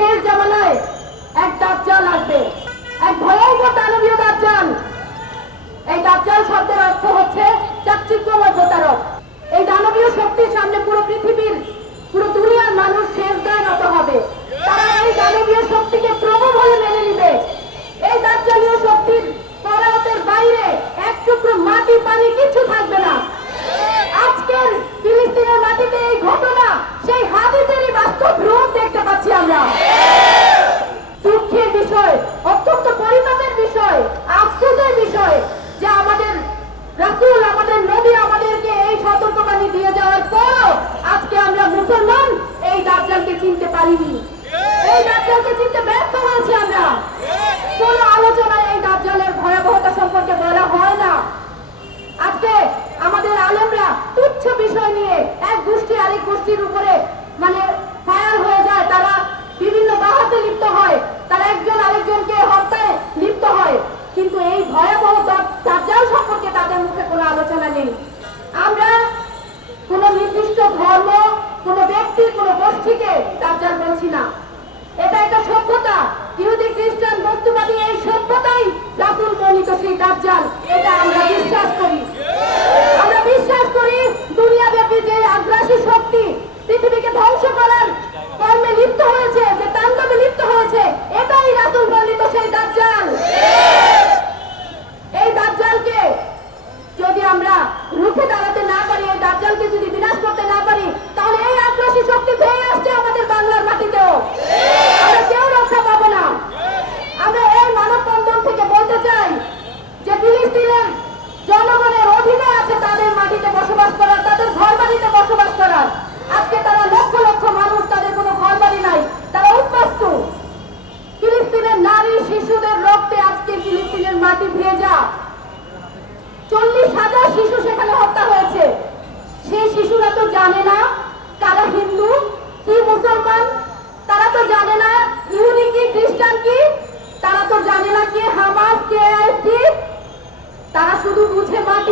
শেষ জামানায় এক দাজ্জাল আসবে, এক ভয়ঙ্কর দানবীয় দাজ্জাল। এই দাজ্জাল শব্দের অর্থ হচ্ছে চাকচিক্যময় প্রতারক। এই দানবীয় শক্তির সামনে পুরো পৃথিবীর, পুরো দুনিয়ার মানুষ সেজদায় নত হবে। তারা এই দানবীয় শক্তিকে প্রভু বলে মেনে নিবে। এই দাজ্জালীয় শক্তির পরাতের বাইরে এক টুকরো মাটি পানি কিছু থাকবে না। আজকের ফিলিস্তিনের মাটিতে এই ঘটনা সেই হাদিসেরই বাস্তব রূপ দেখতে পাচ্ছি আমরা। দুঃখের বিষয়, অত্যন্ত পরিতাপের বিষয়, আফসোসের বিষয় যে আমাদের রাসূল, আমাদের নবী আমাদেরকে এই সতর্কবাণী দিয়ে যাওয়ার পরও আজকে আমরা মুসলমান এই দাজ্জালকে চিনতে পারিনি, এই দাজ্জালকে চিনতে ব্যর্থ হয়েছি আমরা। কোনো আলোচনায় এই দাজ্জালের ভয়াবহতা সম্পর্কে বলা হয় না। আজকে আমাদের আলেমরা তুচ্ছ বিষয় নিয়ে এক গোষ্ঠী আরেক গোষ্ঠীর উপরে ফায়ার হয়ে যায়, তারা বিভিন্ন বাহাতে লিপ্ত হয়, তারা একজন আরেকজনকে হত্যায় লিপ্ত হয়, কিন্তু এই ভয়াবহ দাজ্জাল সম্পর্কে তাদের মুখে কোনো আলোচনা নেই। আমরা কোনো নির্দিষ্ট ধর্ম, কোনো ব্যক্তি, কোনো গোষ্ঠীকে দাজ্জাল বলছি না। এটা একটা সভ্যতা, ইহুদি খ্রিস্টান বস্তুবাদী এই সভ্যতাই রাসূল বর্ণিত সেই দাজ্জাল, এটা আমরা বিশ্বাস করি। আমরা বিশ্বাস করি দুনিয়াব্যাপী যে আগ্রাসী শক্তি পৃথিবীকে ধ্বংস করার কর্মে লিপ্ত হয়েছে, যে তাণ্ডবে লিপ্ত হয়েছে, এটাই রাসূল বর্ণিত সেই দাজ্জাল। এই দাজ্জালকে যদি আমরা রুখে দাঁড়াতে না পারি, এই দাজ্জালকে যদি বিনাশ করতে না পারি, তাহলে এই আগ্রাসী শক্তি ধেয়ে আসছে আমাদের বাংলার মাটিতেও, আমরা কেউ রক্ষা পাবো না। আমরা এই মানববন্ধন থেকে বলতে চাই যে ফিলিস্তিনের জনগণের অধীনে আছে তাদের মাটিতে বসবাস করার, তাদের ঘর বাড়িতে বসবাস করার। আজকে তারা লক্ষ লক্ষ মানুষ, তাদের কোনো ঘর বাড়ি নাই, তারা উদ্বাস্তু। ফিলিস্তিনের নারী শিশুদের রক্তে আজকে ফিলিস্তিনের মাটি ভেজা। 40,000 শিশু সেখানে হত্যা হয়েছে। সেই শিশুরা তো জানে না কারা হিন্দু কি মুসলমান, তারা তো জানে না ইহুদি কি খ্রিস্টান কি, তারা তো জানে না কে হামাস কে আইএসটি, তারা শুধু বুঝে মাটি